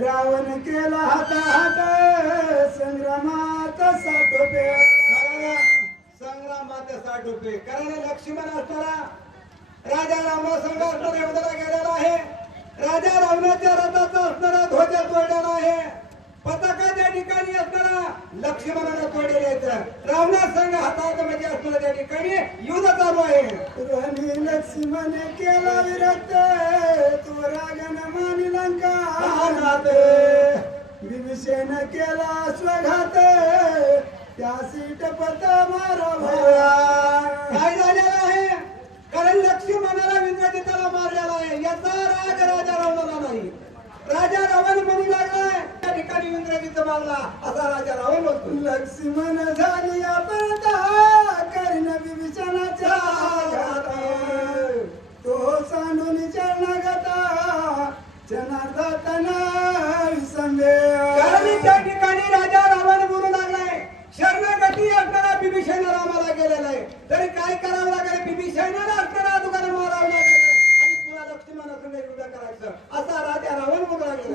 रावण केला हात संग्रामात साठोपे. संग्रामात 60 रुपये कारण लक्ष्मण असणारा राजा रावणासंग असणारा युद्धाला गेलेला आहे. राजा रावणाच्या रथाचा असणारा ध्वजा तोडलेला आहे. पताका त्या ठिकाणी असणारा लक्ष्मणाला तोडलेला आहे. रावणासंग हातामध्ये असणारा त्या ठिकाणी युद्ध चालू आहे. राणी लक्ष्मण केला विरक्त तो रागन मानी लंका. विभीषण केला स्वघात त्या सीट पत मारावा. काय झालेलं आहे कारण लक्ष्मणाला इंद्रजिताला मारलेला आहे. याचा राग राजा रावणाला नाही. राजा रावण म्हणू लागलाय त्या ठिकाणी इंद्रजित मारला असा राजा रावण म्हणतो. लक्ष्मण झाली आपण करीन विभीषणाच्या तो सांडून चरणागता जनार्दना विसंबे. कारण त्या ठिकाणी राजा रावण बोलू लागलाय शरणागती असणारा विभीषण रामाला गेलेला आहे. तरी काय करावं लागेल विभीषणाला असणारा दुकान मारावं लागेल आणि पुन्हा लक्ष्मणासंग युद्ध करायचं असा राजा रावण बोलू लागला.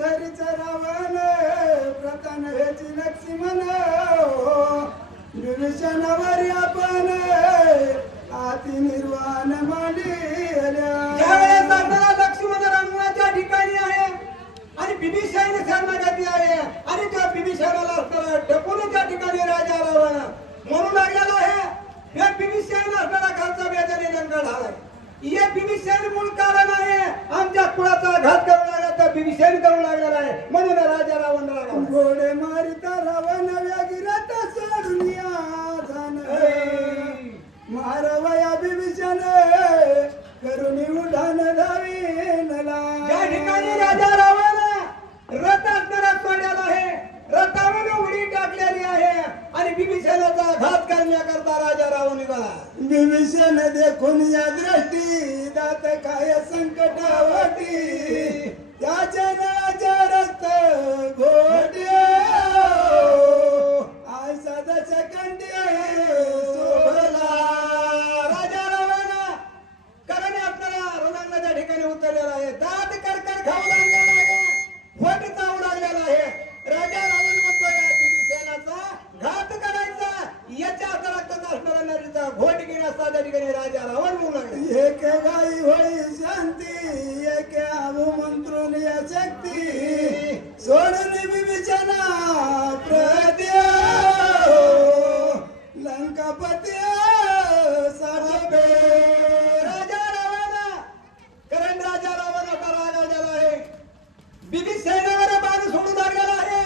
धरीच रावण प्रतान हेची लक्ष्मण विभीषणावर आपण आती निर्वाण मांडल्या. ज्यावेळेस असणारा लक्ष्मण रामाच्या ठिकाणी आहे आणि विभीषण शरणागती आहे आणि त्या विभीषणाला असणारा ढकलून त्या ठिकाणी राजा रावण म्हणू लागलेला आहे हे विभीषण असणारा घरचा बेजारी लंका झालाय. हे विभीषण मूळ कारण आहे आमच्या कुळाचा घात करू लागला तर विभीषण करू लागलेला आहे म्हणून राजा रावण रागा. घोडे मारिता रावण व्यागिरत सोडून या जाण मारवया विभीषण करुणी उडान धावीनला. या ठिकाणी राजा रावण रथ असणारा सोडलेला आहे. रथावर उडी टाकलेली आहे आणि विभीषणाचा घात करण्याकरता राजा रावण निघाला. विभीषण देखून या दृष्टी दात काय संकटावटी त्याच्या नाच्या रक्त घोटे आय सदाच्या कंडे शोभला. राजा रावण कारण आपल्याला रणांगणाच्या ठिकाणी उतरलेला आहे. दात करकर खाऊ लागलेला आहे. फट चावू लागलेला आहे. राजा रावण म्हणतो या विभीषणाचा घात करायचा याच्या रक्ताचा असणारा नदीचा घोट घेण्याचा त्या ठिकाणी राजा रावण म्हणू लागला. एक गाई होई शांती एक आबू मंत्रून या शक्ती सोडून विभीषणा प्रत्य लंकापती साठे. राजा रावण कारण राजा रावण आता रागावलेला आहे. विभीषणावर बाण सोडू लागलेला आहे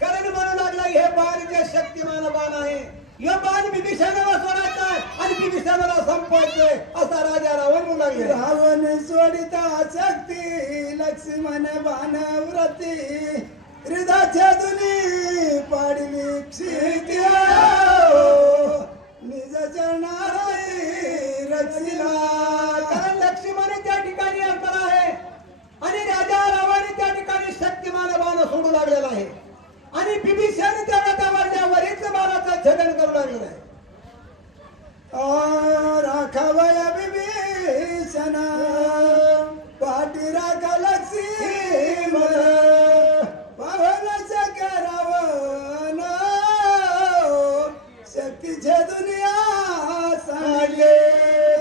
कारण म्हणू लागला हे बाण जे शक्तिमान बाण आहे हे बाण विभीषणावर सोडायचा आणि विभीषणाला संपवायचंय असा राजा रावण म्हणू लागले. रावण सोडिता शक्ती लक्ष्मण बाण व्रती हृदयाच्या दुनी पाडली क्षित्या निज चरणारी रचिला. कारण लक्ष्मण त्या ठिकाणी असणार आहे आणि राजा रावण त्या ठिकाणी शक्तिमान बाण सोडू लागलेला आहे आणि विभीषण त्या रथावरच्या बाणाचं छेदन करू लागलेलं आहे. राखावया विभीषण पाठी राखा लक्ष्मण पावन शक्य रावण शक्तीचे दुनिया सांडले.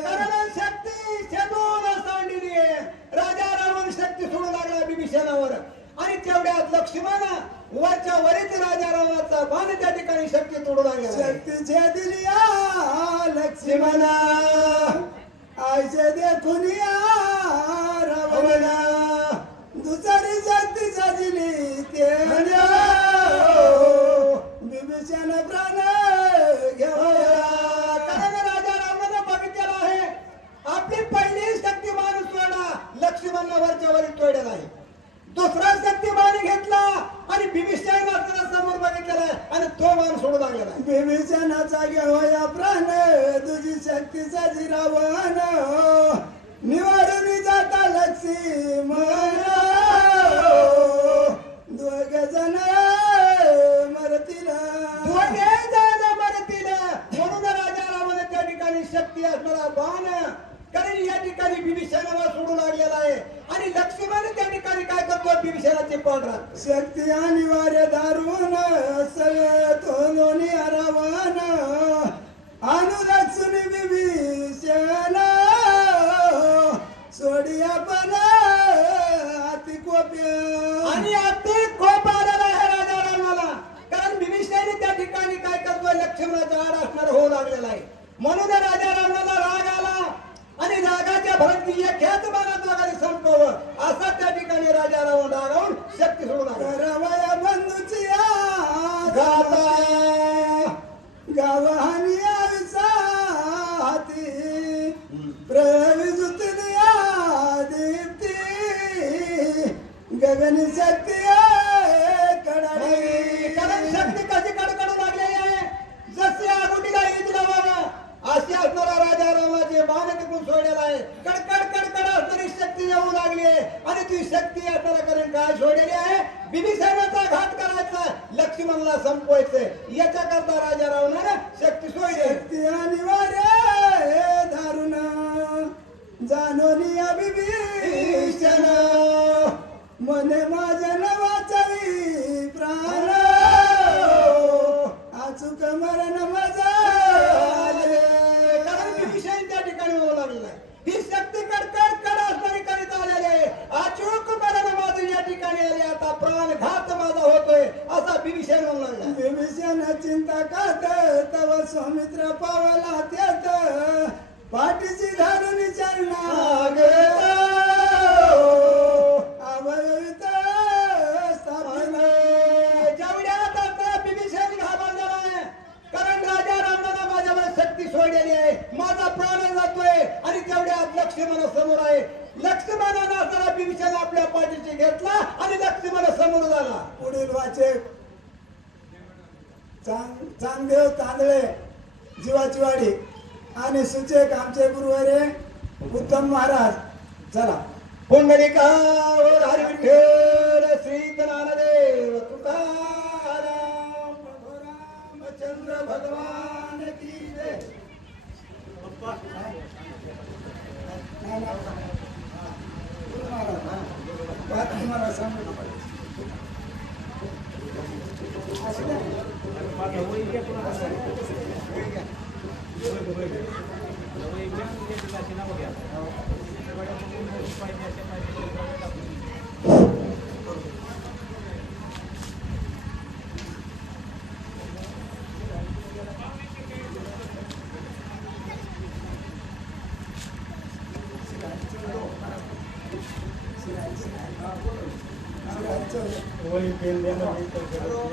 कारण शक्ती छेदून सांडली आहे. राजा रावण शक्ती सोडू लागला विभीषणावर आणि तेवढ्यात लक्ष्मण वरच्या वरीच राजा रावणाचा बाण त्या ठिकाणी शक्ती तोडू लागला. शक्तीचे दिलिया लक्ष्मण आयचे देखून या रावण दुसरी शक्ती सजली ते विभीषण प्राण घेऊया. कारण राजा रावणानं बघितलेला आहे आपली पहिली शक्तिमान सोडा लक्ष्मण वरच्या वरी तोडलेला आहे. दुसरा शक्तिमान घेतला आणि विभीषण समोर बघितलेला आहे आणि तो मान सोडू लागलेला आहे. विभीषणाचा घेऊया प्राण तुझी शक्ती सजी रावण निवारून जाता लक्ष्मण दोघ जण मरतील. दोघे जण मरतील म्हणून राजा रावण त्या ठिकाणी शक्ती असणारा बाण कारण या ठिकाणी विभीषणाला सोडू लागलेला आहे आणि लक्ष्मण त्या ठिकाणी काय करतो विभीषणाच्या पांढरा शक्ती अनिवार्य दारुण सगळं तोलोनी अरवान अनुलक्षुन विभीषण सोडिया पण अति कोप्य आणि अति कोप आलेला आहे राजा रावणाला. कारण बिभीषणाने त्या ठिकाणी काय करतोय, लक्ष्मणाचा आड असणार होऊ लागलेला आहे. म्हणून राजा रावणाला राग आला आणि रागाच्या भरत एकाच बाणात वगैरे संपवं असा त्या ठिकाणी राजा रावण रागावून शक्ती सोडून आला. करवया बंधूची गाता गावानी आविसाती प्रविजुतनिया दीप्ती गगन शक्ती कडाडी. कारण शक्ती कशी कडकडू लागलेली आहे, जसे आगुटीला ईद लावावा अशी असणारा राजा रामाचे बाण तिकडून सोडलेला आहे. कडकड कडकड असणारी शक्ती येऊ लागली आहे आणि ती शक्ती असणारा कारण काय सोडलेली आहे, बिभीषणाचा घात करायचा, लक्ष्मणला संपवायचंय. याच्याकरता राजा रावणाने शक्ती सोडली. शक्ती अनिवार्य दारुण जानोनी विभीषण मने माझ्या नवाचाई प्राण अचूक मरण मजा कारण बिभीषण त्या ठिकाणी होऊ लागलेला आहे. ही शक्ती कडकड कड असणारी करीत आलेली आहे. अचूक मरण माझं या ठिकाणी आले, आता प्राण घात माझा होतोय असा बिभीषण होऊ लागला. विभीषण चिंता करत तव सौमित्र पावला त्यात पाठीची धरून चरणाग अवयवित स्थापन. जेवढ्यात आता बिभीषण घाबरलेला आहे, कारण राजा रावणाला माझ्यावर शक्ती सोडलेली आहे, माझा प्राण जातोय आणि तेवढ्यात लक्ष्मण समोर आहे. लक्ष्मणानं असताना बिभीषण आपल्या पाठीशी घेतला आणि लक्ष्मण समोर झाला. पुढील वाचक चांगदेव तांदळे जीवाची वाडी आणि सूचक आमचे गुरुवारे उत्तम महाराज. चला. पुंडलिकावर हरी विठ्ठल श्री ज्ञानदेव तुकाराम प्रभू रामचंद्र भगवान की जय. गुरु महाराज बात तुम्हाला सांगू नका. असं द्या.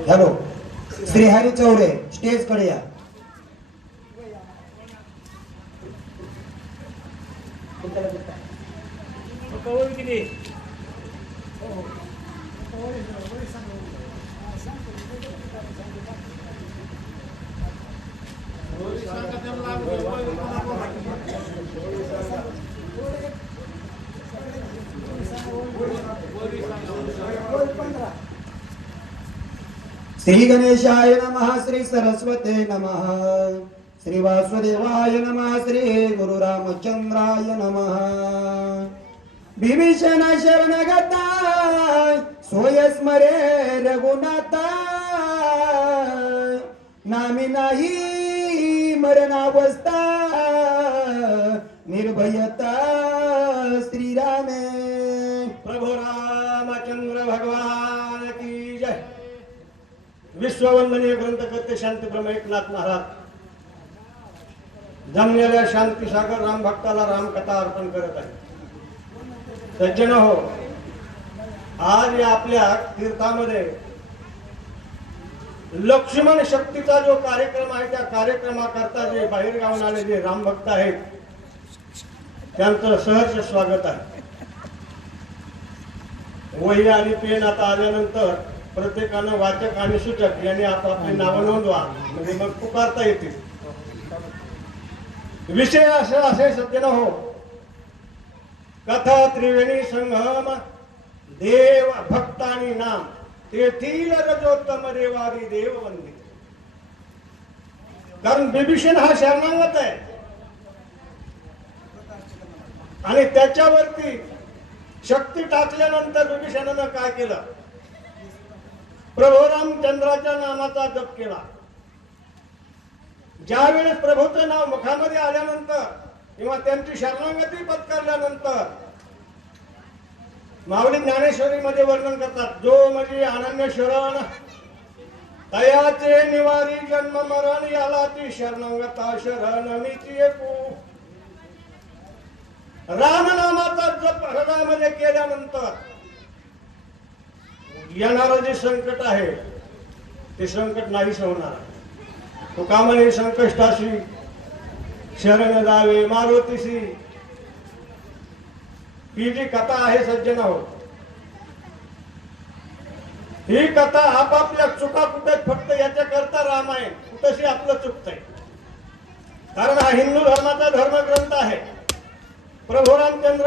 हॅलो, श्रीहरी चौरे स्टेज कडे या. श्री गणेशाय नमः, श्री सरस्वते नमः, श्री वासुदेवाय नमः, श्री गुरु रामचंद्राय नमः. विभीषण शरणगता सोय स्मरे रघुनाथा, नामी नाही मरणावस्था निर्भयता श्रीरामे. प्रभु रामचंद्र भगवान की जय. विश्ववंदनीय ग्रंथकर्ते शांतीब्रह्म एकनाथ महाराज जमलेल्या शांती सागर राम भक्ताला रामकथा अर्पण करत आहे. सज्जन हो, आज या आपल्या तीर्थामध्ये लक्ष्मण शक्तीचा जो कार्यक्रम आहे, त्या कार्यक्रमाकरता जे बाहेर गावून आले जे राम भक्त आहेत त्यांचं सहर्ष स्वागत आहे. वही आणि पेन आता आल्यानंतर प्रत्येकानं वाचक आणि सूचक यांनी आपापली नावं नोंदवा, म्हणजे मग पुकारता येतील. विषय असे सज्जन हो, कथा त्रिवेणी संगम देव भक्त आणि नाम तेथील रजोत्तम देवारी देव वंदित. कारण बिभीषण हा शरणागत आहे आणि त्याच्यावरती शक्ती टाकल्यानंतर बिभीषणानं काय केलं, प्रभू रामचंद्राच्या नामाचा जप केला. ज्या वेळेस प्रभूचं नाव मुखामध्ये आल्यानंतर किंवा त्यांची शरणागती पत्करल्यानंतर माऊली ज्ञानेश्वरी मध्ये वर्णन करतात, जो म्हणजे अनन्य शरण तयाचे निवारी जन्म मरण, याला ती शरणागता शरण मीची एकू. रामनामाचा जप हृदयामध्ये केल्यानंतर येणारं जे संकट आहे ते संकट नाहीच होणार. तुका म्हणे संकष्टाशी शरण जावे मारुतीशी. ही जी कथा आहे सज्जन हो, ही कथा आपापल्या चुका कुठे फक्त याच्याकरता रामायण कुठशी आपलं चुकतंय. कारण हा हिंदू धर्माचा धर्मग्रंथ आहे. प्रभू रामचंद्र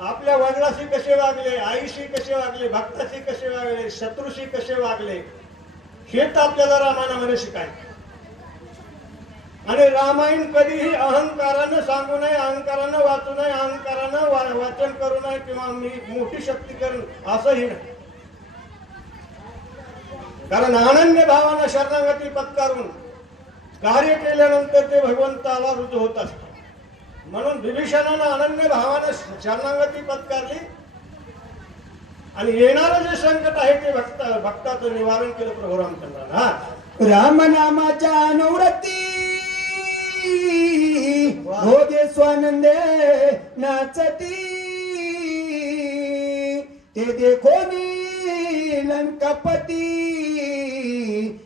आपल्या वडिलाशी कसे वागले, आईशी कसे वागले, भक्ताशी कसे वागले, शत्रूशी कसे वागले, हेच आपल्याला रामायणामध्ये शिकायचं. आणि रामायण कधीही अहंकारानं सांगू नये, अहंकारानं वाचू नये, अहंकारानं वाचन करू नये किंवा मी मोठी शक्ती करून असंही नाही. कारण अनन्य भावानं शरणागती पत्करून कार्य केल्यानंतर ते भगवंताला रुजू होत असतं. म्हणून विभीषणानं अनन्य भावानं शरणागती पत्करली आणि येणारं जे संकट आहे ते भक्ताचं निवारण केलं प्रभू रामचंद्रानं. रामनामाच्या अनुव्रती भोगे स्वानंदे नाचती, ते देखोनी लंकापती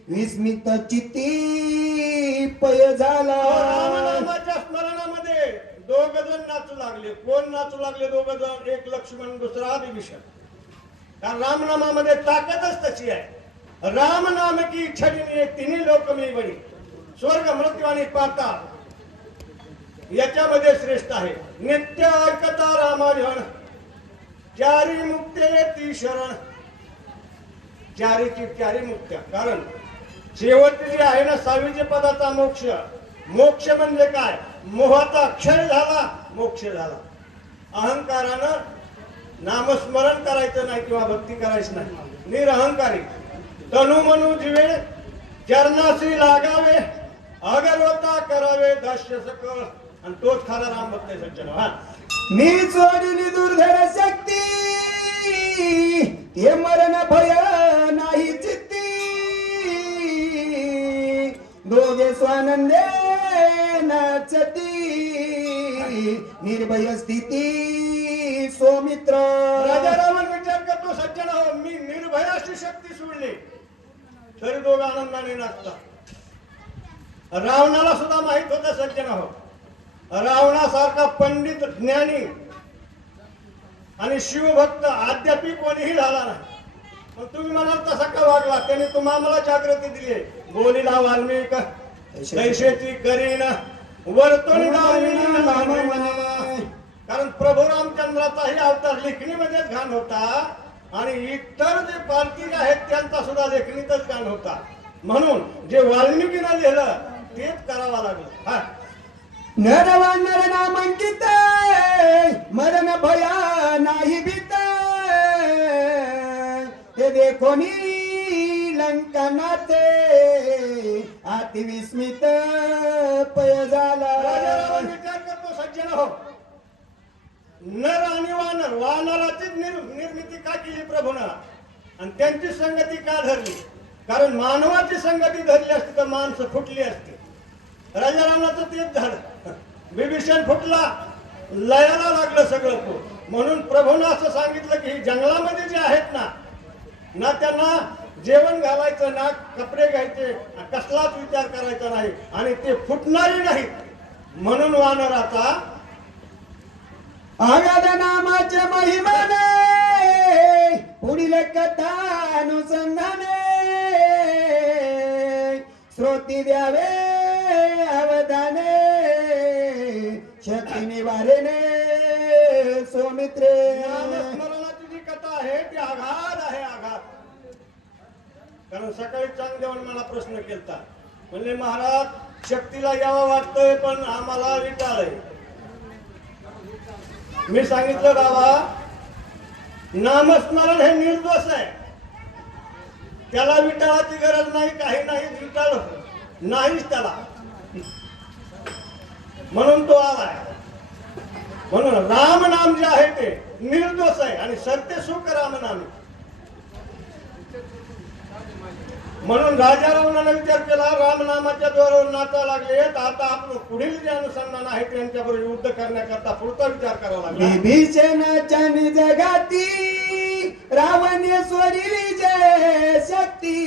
विस्मित चित्ती पय झाला. रामनामाच्या स्मरणामध्ये दोघ जण नाचू लागले. कोण नाचू लागले? दोघ जण, एक लक्ष्मण दुसरा विभीषण. कारण रामनामामध्ये ताकदच तशी आहे. राम नाम की छडीने तिन्ही लोक मी बळी, स्वर्ग मृत्यू आणि पाताळ याच्यामध्ये श्रेष्ठ आहे. नित्य ऐकता रामायण, चारी मुक्ते ती शरण. चारीची चारी मुक्त्या. कारण शेवटची जी आहे ना 6वीचे पदाचा मोक्ष. मोक्ष म्हणजे काय? मोहाचा क्षय झाला, मोक्ष झाला. अहंकारानं नामस्मरण करायचं नाही किंवा भक्ती करायची नाही. निरअहंकारी तनु मनु जीवे चरणाशी लागावे, अगरवता करावे दास्य सकळ. आणि तोच खरा राम भक्त आहे सज्जन. हा, मी चोरली दुर्धर शक्ती, हे मरण भय नाही चित्ती, दोघे स्वानंदे नाचती, निर्भय स्थिती सौमित्र. राजा रावण विचार करतो, सज्जन हो, मी निर्भयाची शक्ती सोडली तरी दोघ आनंदाने नाचतात. रावणाला सुद्धा माहित होतं सज्जन हो, रावणासारखा पंडित ज्ञानी आणि शिवभक्त अद्यापि कोणीही झाला नाही. मग तुम्ही म्हणाल तसा का वागला? त्याने तुम्हाला जागृती दिली. बोलीला वाल्मिक कैसेची करीन वर्तुनी कारण प्रभू रामचंद्राचाही अवतार लेखणीमध्येच घाण होता आणि इतर जे पालखी आहेत त्यांचा सुद्धा लेखणीतच घाण होता. म्हणून जे वाल्मिकीनं लिहिलं तेच करावं लागलं. हा, नरवानर नामांकित, मरण भया नाही भीत, ते देखोनी लंका नाते, अति विस्मित पय झाला. राजा रावण विचार करतो, सज्जन हो, नर आणि वानर, वानराची निर्मिती का केली प्रभूनं आणि त्यांची संगती का धरली? कारण मानवाची संगती धरली असती तर माणसं फुटली असती. राजा रावणाचं तेच झालं. विभीषण फुटला, लयाला लागलं सगळं तो. म्हणून प्रभूनं असं सांगितलं की जंगलामध्ये जे आहेत ना त्यांना जेवण घालायचं ना कपडे घ्यायचे, कसलाच विचार करायचा नाही आणि ते फुटणारे नाहीत. म्हणून वानराचा अगाध नामाच्या महिमाने पुढील कथा अनुसंधाने श्रोती द्यावे अवधाने, शक्ती निवारेने सौमित्रे. नामस्मरणाची जी कथा आहे ती आघात आहे, आघात. कारण सकाळी चांगदेवाने मला प्रश्न केलता, म्हणले महाराज शक्तीला यावं वाटतंय पण आम्हाला विटाळय. मी सांगितलं बाबा, नामस्मरण हे निर्दोष आहे. त्याला विटाळाची गरज नाही, काही नाही, विटाळ नाहीच त्याला. म्हणून तो आलाय. म्हणून राम नाम जे आहे ते निर्दोष आहे आणि सरते सुख राम नाम. म्हणून राजा रावणाने विचार केला, राम नामाच्या द्वारावर नाचा लागले, आता आपण पुढील जे अनुसंधान आहे त्यांच्याबरोबर युद्ध करण्याकरता पुढचा विचार करावा लागला. विभीषणाच्या निज घाती रावणे सोडिली जय शक्ती,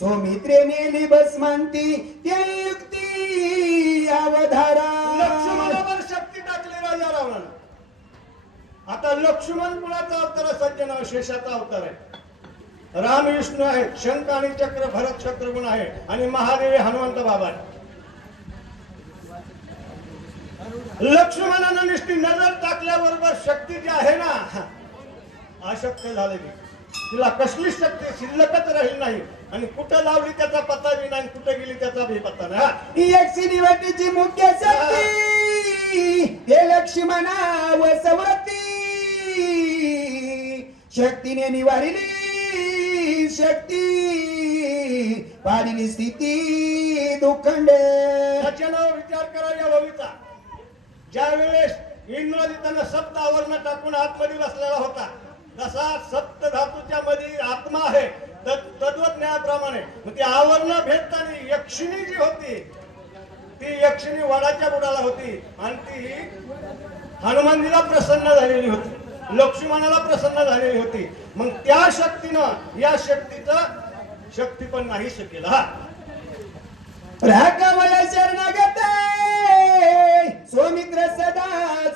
सौमित्रे नेली भस्मांती ते युक्ती अवधारा. लक्ष्मणावर शक्ती टाकली राजा रावणानं. आता लक्ष्मण कुणाचा अवतार आहे? सज्जन शेषाचा अवतार आहे. राम विष्णू आहे, शंख आणि चक्र भरत शत्रुघ्न आहे आणि महादेव हनुमंत बाबा आहे. लक्ष्मणानं नुसती नजर टाकल्याबरोबर शक्ती जी आहे ना अशक्य झालेली, तिला कसली शक्ती शिल्लकच राहील नाही आणि कुठं लावली त्याचा पत्ता बी नाही, कुठे गेली त्याचा बी पत्ता नाही. एकशे निवडीची मुख्य शक्ती हे लक्ष्मणा वसवती, शक्तीने निवारिली शक्ती पाहिली स्थिती दुखंड. त्याच्यानं विचार करा या भविता. ज्या वेळेस इंद्रजितानं सप्त आवरण टाकून आतमध्ये बसलेला होता, जसा सप्त धातूच्या मध्ये आत्मा आहे तत्वज्ञानाप्रमाणे ती आवरण भेटताना यक्षिणी जी होती ती यक्षिणी वडाच्या बुडाला होती आणि ती हनुमानजीला प्रसन्न झालेली होती, लक्ष्मणाला प्रसन्न झालेली होती. मग त्या शक्तीनं या शक्तीचा शक्ती पण नाही शकेल. हा राघवया शरणागत सौमित्र सदा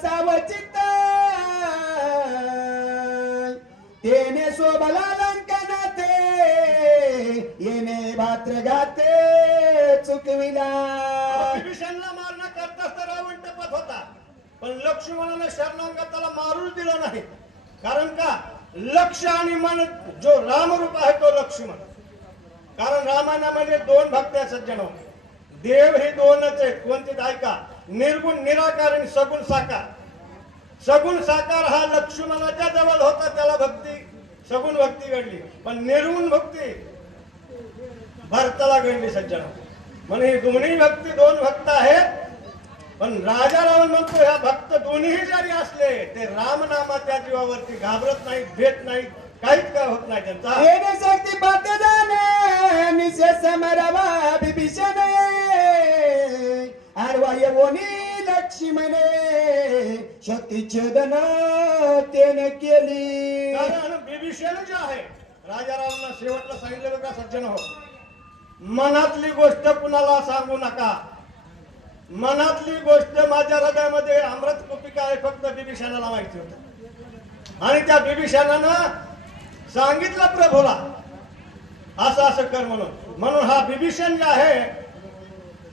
सावचित, तेने शोभला लंकनाथे येणे भात्रघाते चुकविला. विभीषणला मारणं करताच तर रावण टपत होता, पण लक्ष्मणानं शरणागताला मारूच दिलं नाही. कारण का? लक्ष आणि मन जो रामरूप आहे तो लक्ष्मण. कारण रामायणामध्ये दोन भक्त आहेत सज्जनो. देव हे दोनच आहेत. कोणते? ऐका, निर्गुण निराकार आणि सगुण साकार. सगुण साकार हा लक्ष्मणाच्या जवळ होता, त्याला भक्ती सगुण भक्ती घडली, पण निर्गुण भक्ती भरताला घडली सज्जनो. म्हणून ही दोन्ही भक्ती दोन भक्त आहेत. पण राजा रावण म्हणतो ह्या भक्त दोन्ही जरी असले ते राम नामाच्या जीवावरती घाबरत नाहीत, भेट नाहीत, काहीच काय होत नाही त्यांचा. येणे शक्ती पातदान निशे समरवा विभीषण, आडवा येवोनी लक्ष्मणे शक्ती छेदन तेने केली. कारण विभीषण जे आहे, राजा रावणानं शेवटला सांगितलं बघा सज्जन हो, मनातली गोष्ट कुणाला सांगू नका. मनातली गोष्ट माझ्या हृदयामध्ये अमृत कुपिका आहे फक्त विभीषणाला माहिती होत. आणि त्या विभीषणानं सांगितलं प्रभूला असं असं कर म्हणून. म्हणून हा विभीषण जे आहे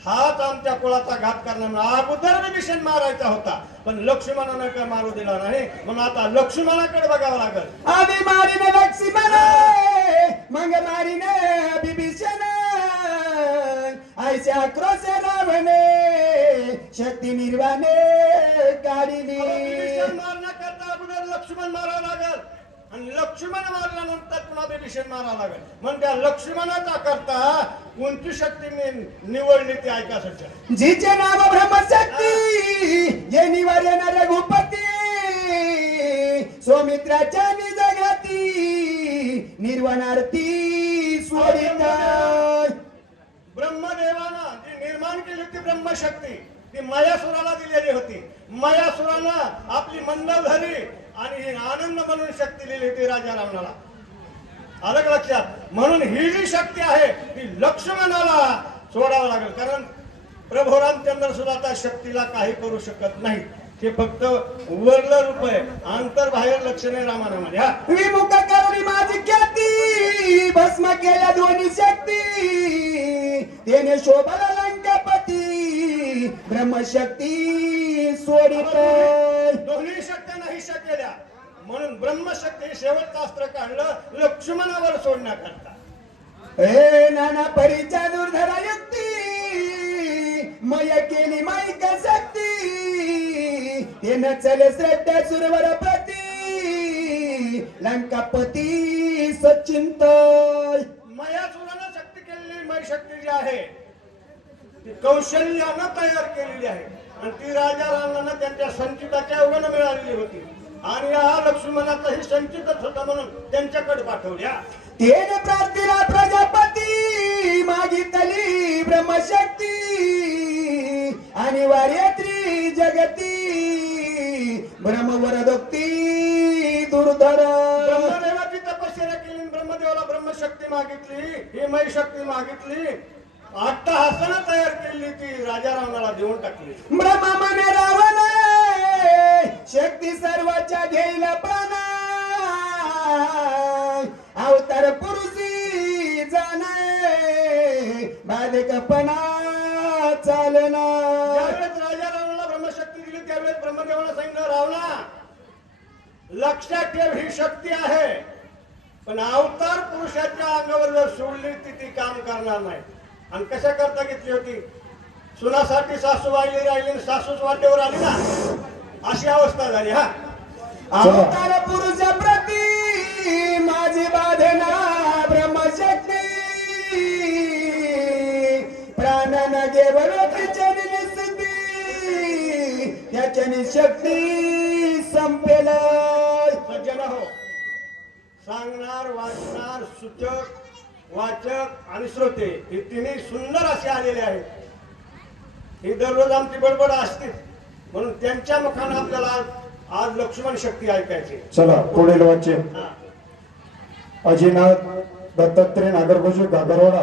हाच आमच्या कुळाचा घात करणार. अगोदर विभीषण मारायचा होता, पण लक्ष्मणानं काय मारू दिला नाही. म्हणून आता लक्ष्मणाकडे बघावं लागल. आधी मारीने लक्ष्मण मग मारीने विभीषण, ऐसे आक्रोश रावणे शक्ती निर्वाणे काढिली. विभीषण मारण्याकरता अगोदर लक्ष्मण मारावं लागल आणि लक्ष्मण मारल्यानंतर पुन्हा विभीषण मारावं लागेल. म्हणून त्या लक्ष्मणाचा करता कोणती शक्ती निवडली ती ऐका सज्जन. जिचे नाव ब्रह्मशक्ती जे निवार येणार रघुपती, सौमित्राच्या निज घाती निर्वाणार्थी स्वरिता. ब्रह्मदेवानं जी निर्माण केली होती ब्रह्मशक्ती ती मयासुराला दिलेली होती. मयासुरानं आपली मंदधरी आणि आनंद म्हणून शक्ती दिली होती राजा रावणाला. आलं का लक्षात? म्हणून ही जी शक्ती आहे ती लक्ष्मणाला सोडावं लागेल. कारण प्रभू रामचंद्र सुद्धा त्या शक्तीला काही करू शकत नाही. ते फक्त वरलं रूप आहे, अंतर बाहेर लक्षणे रामानामध्ये. हा विमुख करुणी माझी ख्याती भस्म केल्या दोन्ही शक्ती, तेने शोभला लंकापती ब्रह्मशक्ती सोडित. दोन्ही शक्त्या नाही केल्या म्हणून ब्रह्मशक्ती शेवटचं अस्त्र काढलं लक्ष्मणावर सोडण्याकरता. हे नाना परीच्या दुर्धरा युक्ती मय केली माईक शक्ती, ते न चले श्रद्धा सुरवर प्रती लंकापती सचिंतय. मयासुरानं शक्ती केलेली मै शक्ती जी आहे ती कौशल्यानं तयार केलेली आहे आणि ती राजा रावणानं त्यांच्या संचिताच्या योगानं मिळालेली होती आणि हा लक्ष्मणाचाही संचितच होता म्हणून त्यांच्याकडे पाठवल्या. तेने प्रार्थीला प्रजापती मागितली ब्रह्मशक्ती अनिवार्यत्री जगती ब्रह्मवरदोक्ती दुर्धर. ब्रह्मदेवाची तपश्चर्या केली आणि ब्रह्मदेवाला ब्रह्मशक्ती मागितली, ही मै शक्ती मागितली. अट्टहासानं तयार केली ती राजा रावणाला देऊन टाकली. ब्रह्मा मन रावण शक्ती सर्वाच्या घेईल प्राण अवतार पुरुषी जाणे बाधकपणा चालना. ज्यावेळेस राजा रावणाला ब्रह्मशक्ती दिली त्यावेळेस ब्रह्मदेवाला सांगितलं, रावणा लक्षात ठेव ही शक्ती आहे पण अवतार पुरुषाच्या अंगावर जर सोडली ती काम करणार नाही. आणि कशा करता घेतली होती? सुनासाठी सासू वाहिली राहिली आणि सासूच वाटेवर आली ना, अशी अवस्था झाली. हा अवतार पुरुष प्रती माझी बाधना ब्रह्मशक्ती प्राण न गेवलो त्याच्यानी निस्ती त्याच्यानी शक्ती संपेल. सज्जन हो, सांगणार, वाचणार, सूचक, वाचक आणि श्रोते हे तिन्ही सुंदर असे आलेले आहेत. ही दररोज आमची बडबड असते म्हणून त्यांच्या मुखानं आपल्याला आज लक्ष्मण शक्ती ऐकायची. चला पुढील वाच्य हा. अजिनाथ दत्तात्रय नागरगोजे गागरवाडा